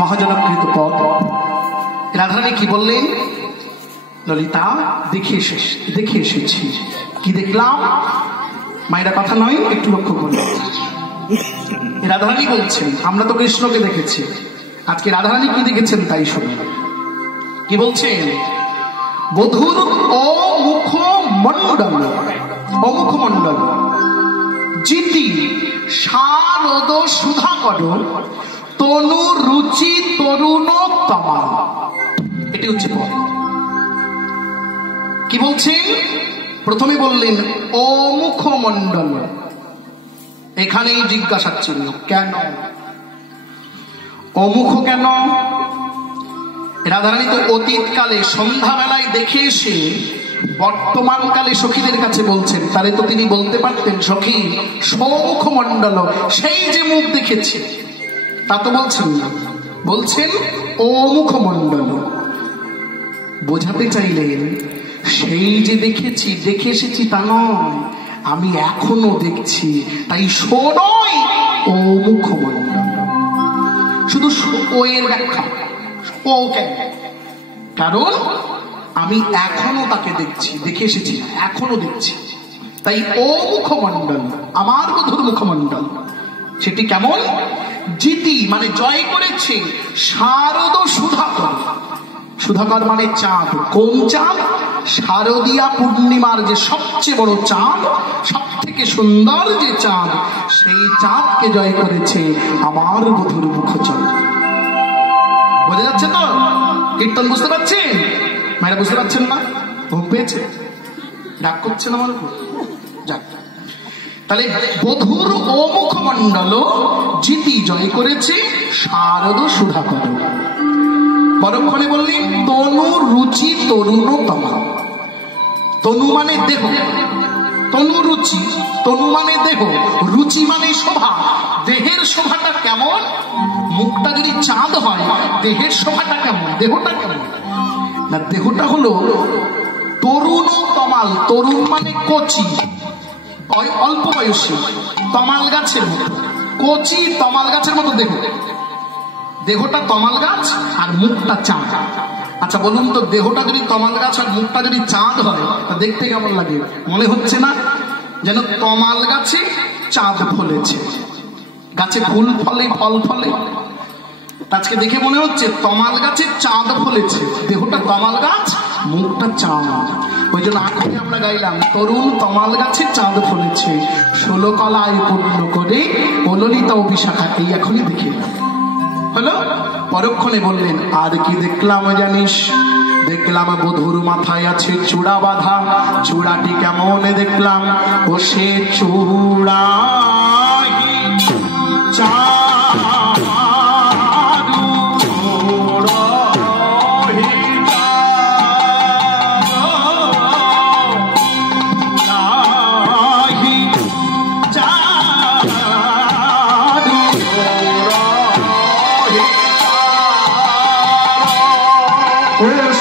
মহাজনকৃত পদ। রাধারানী কি বললেন? ললিতা দেখে এসেছি। কি দেখলাম? মায়েরা কথা নয়, একটু লক্ষ্য করুন। রাধারানী বলছেন আমরা তো কৃষ্ণকে দেখেছি, আজকে রাধারানী কি দেখেছেন তাই শুনুন। কি বলছেন? বধূর অমুখমণ্ডল জিতি শারদ সুধাকর তনু রুচি তরুণোত্তমা। এটি হচ্ছে পদ। কি বলছেন? প্রথমে বললেন ও মুখমণ্ডল। এখানেই জিজ্ঞাসা ছিল কেন অমুখ কেন? রাধারানী তো অতীতকালে সন্ধ্যাবেলায় দেখে এসে বর্তমানকালে সখীদের কাছে বলছেন, তাহলে তো তিনি বলতে পারতেন সখী সৌমুখমণ্ডল, সেই যে মুখ দেখেছে। তা তো বলছেন না, বলছেন ও মুখমণ্ডল। বোঝাতে চাইলেন সেই যে দেখে এসেছি তা নয়, আমি এখনো দেখছি, তাই শোনই ও মুখমণ্ডল। শুধু ও এর ব্যাখ্যা, ও কেন? কারণ আমি এখনো তাকে দেখে এসেছি, এখনো দেখছি, তাই ও মুখমণ্ডল, আমার বধূর মুখমণ্ডল। সেটি কেমন? জিতি মানে জয় করেছে শারদ সুধাকর। সুধাকর মানে চাঁদ। কোন চাঁদ? শারদীয়া পূর্ণিমার যে সবচেয়ে বড় চাঁদ, সব থেকে সুন্দর যে চাঁদ, সেই চাঁদকে জয় করেছে আমার বধূর মুখচন্দ্র। বোঝা যাচ্ছে তো? কীর্তন বুঝতে পারছেন? মায়েরা বুঝতে পারছেন না? ঘুম পেয়েছে? ডাক করছেন আমার উপর? যাক, তাহলে বধূর ও মুখমণ্ডল জিতি জয় করেছে শারদ সুধাকর। পরক্ষণে বললেন তনু রুচি তরুণোত্তমা। তনু মানে দেহ, তনু রুচি, তনু মানে দেহ, রুচি মানে শোভা। দেহের শোভাটা কেমন? মুখটা যদি চাঁদ হয়, দেহের শোভাটা কেমন? দেহটা কেমন? না, দেহটা হলো তরুণ ও তমাল। তরুণ মানে কচি, অল্প বয়সী, তমাল গাছের মতো, কচি তমাল গাছের মতো দেহ। দেহটা তমাল গাছ আর মুখটা চাঁদ। আচ্ছা বলুন তো, দেহটা যদি তমাল গাছ আর মুখটা যদি চাঁদ হয়, তা দেখতে কেমন লাগে? মনে হচ্ছে না যেন তমাল গাছে চাঁদ ফলেছে? গাছে ফুল ফলে, ফল ফলে, আজকে দেখে মনে হচ্ছে তমাল গাছে চাঁদ ফলেছে। দেহটা তমাল গাছ, মুখটা চাঁদ। ওই জন্য আখরে আমরা গাইলাম তরুণ তমাল গাছে চাঁদ ফলেছে, 16 কলায় পূর্ণ করে ও ললিতা ও বিশাখা। এই এখনই দেখে হলো। পরক্ষণে বললেন আর কি দেখলাম জানিস? দেখলাম বধূর মাথায় আছে চূড়া বাঁধা। চূড়াটি কেমন দেখলাম? ও সে চূড়া Where's